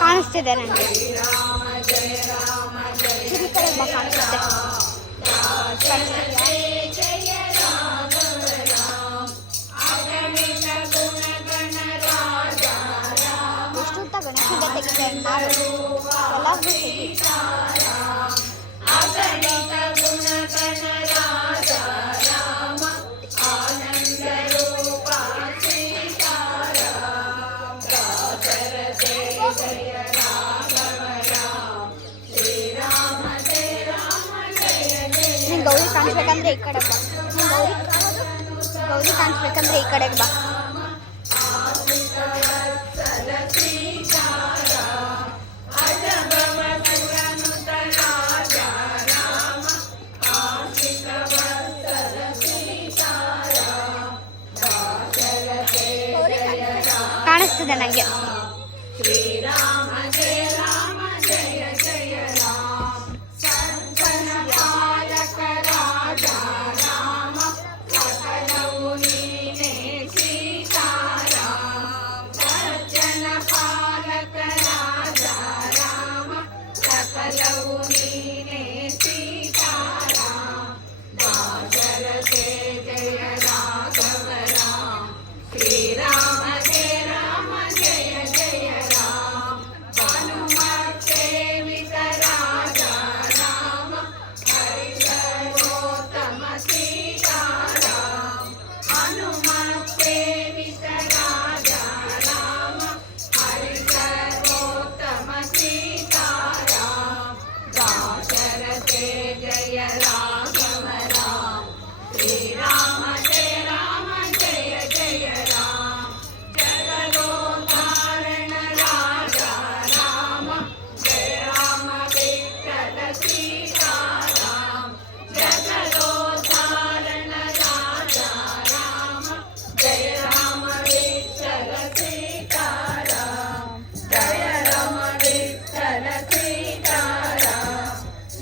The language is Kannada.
ಕಾಣಿಸ್ತಿದೆ ನನಗೆ ಈ ಕಡೆ ಕಾಣಿಸುತ್ತೆ ಗೌರಿ ಕಾಣಿಸ್ಬೇಕಂದ್ರೆ ಈ ಕಡೆ ಬಾ ಗೌರಿ ಗೌರಿ ಕಾಣಿಸ್ಬೇಕಂದ್ರೆ ಈ ಕಡೆಗೆ ಬಾ ಕಾಣಿಸ್ತದೆ ನನಗೆ